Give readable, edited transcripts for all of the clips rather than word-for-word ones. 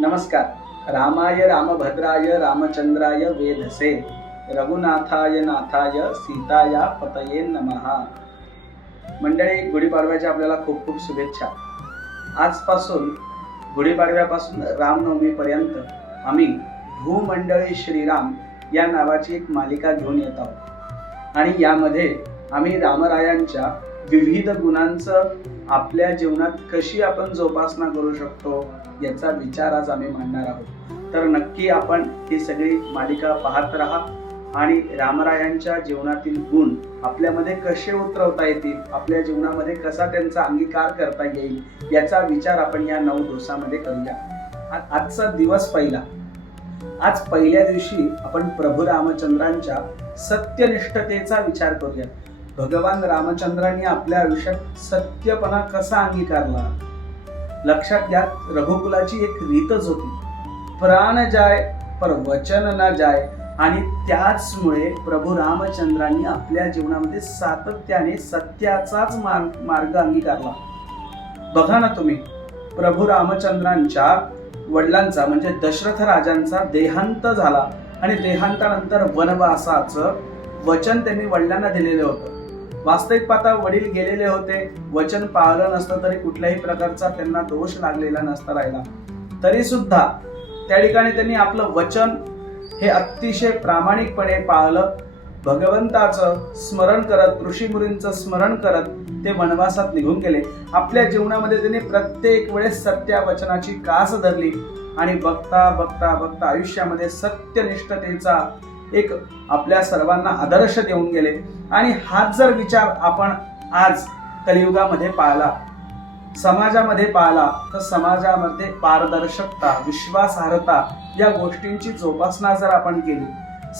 नमस्कार. रामाय रामभद्राय रामचंद्राय वेधसे रघुनाथाय नाथाय सीताया पतये नमः. मंडळी, गुढीपाडव्याच्या आपल्याला खूप खूप शुभेच्छा. आजपासून गुढीपाडव्यापासून रामनवमीपर्यंत आम्ही भूमंडळी श्रीराम या नावाची एक मालिका घेऊन येत आहोत आणि यामध्ये आम्ही रामरायांच्या विविध गुणांचं आपल्या जीवनात कशी आपण जोपासना करू शकतो याचा विचार आज आम्ही मांडणार आहोत. तर नक्की आपण ही सगळी मालिका पाहत राहा आणि रामरायांच्या जीवनातील गुण आपल्यामध्ये कसे उतरवता येतील, आपल्या जीवनामध्ये कसा त्यांचा अंगीकार करता येईल याचा विचार आपण या 9 दिवसामध्ये करूया. आजचा दिवस पहिला. आज पहिल्या दिवशी आपण प्रभू रामचंद्रांच्या सत्यनिष्ठतेचा विचार करूया. भगवान रामचंद्रांनी आपल्या आयुष्यात सत्यपणा कसा अंगीकारला. लक्षात घ्या, रघुकुलाची एक रीतच होती, प्राण जाय पर वचन न जाय. आणि त्याचमुळे प्रभू रामचंद्रांनी आपल्या जीवनामध्ये सातत्याने सत्याचाच मार्ग अंगीकारला. बघा ना तुम्ही, प्रभू रामचंद्रांच्या वडिलांचा म्हणजे दशरथ राजांचा देहांत झाला आणि देहांतानंतर वनवासाचं वचन त्यांनी वडिलांना दिलेलं होतं. वास्तविक पाहता वडील गेलेले होते, वचन पाळलं नसतं तरी कुठल्याही प्रकारचा त्यांना दोष लागलेला नसता राहिला. तरी सुद्धा त्या ठिकाणी त्यांनी आपलं वचन हे अतिशय प्रामाणिकपणे पाळलं. भगवंताचं स्मरण करत, ऋषीमुनींचं स्मरण करत ते वनवासात निघून गेले. आपल्या जीवनामध्ये त्यांनी प्रत्येक वेळेस सत्य वचनाची कास धरली आणि बघता बघता बघता आयुष्यामध्ये सत्यनिष्ठतेचा एक आपल्या सर्वांना आदर्श देऊन गेले. आणि हाच जर विचार आपण आज कलियुगामध्ये पाळला, समाजामध्ये पाळला, तर समाजामध्ये पारदर्शकता, विश्वासार्हता या गोष्टींची जोपासना जर आपण केली,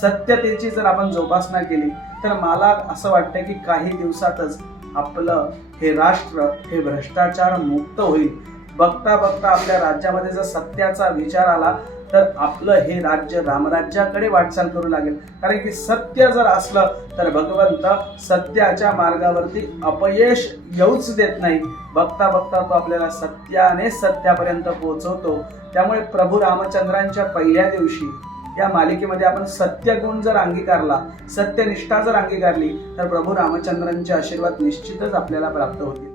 सत्यतेची जर आपण जोपासना केली, तर मला असं वाटतं की काही दिवसातच आपलं हे राष्ट्र हे भ्रष्टाचार मुक्त होईल. बघता बघता आपल्या राज्यामध्ये जर सत्याचा विचार आला तर आपलं हे राज्य रामराज्याकडे वाटचाल करू लागेल. कारण की सत्य जर असलं तर भगवंत सत्याच्या मार्गावरती अपयश येऊच देत नाही. बघता बघता तो आपल्याला सत्याने सत्यापर्यंत पोहोचवतो. त्यामुळे प्रभू रामचंद्रांच्या पहिल्या दिवशी या मालिकेमध्ये आपण सत्यगुण जर अंगीकारला, सत्यनिष्ठा जर अंगीकारली, तर प्रभू रामचंद्रांचे आशीर्वाद निश्चितच आपल्याला प्राप्त होतील.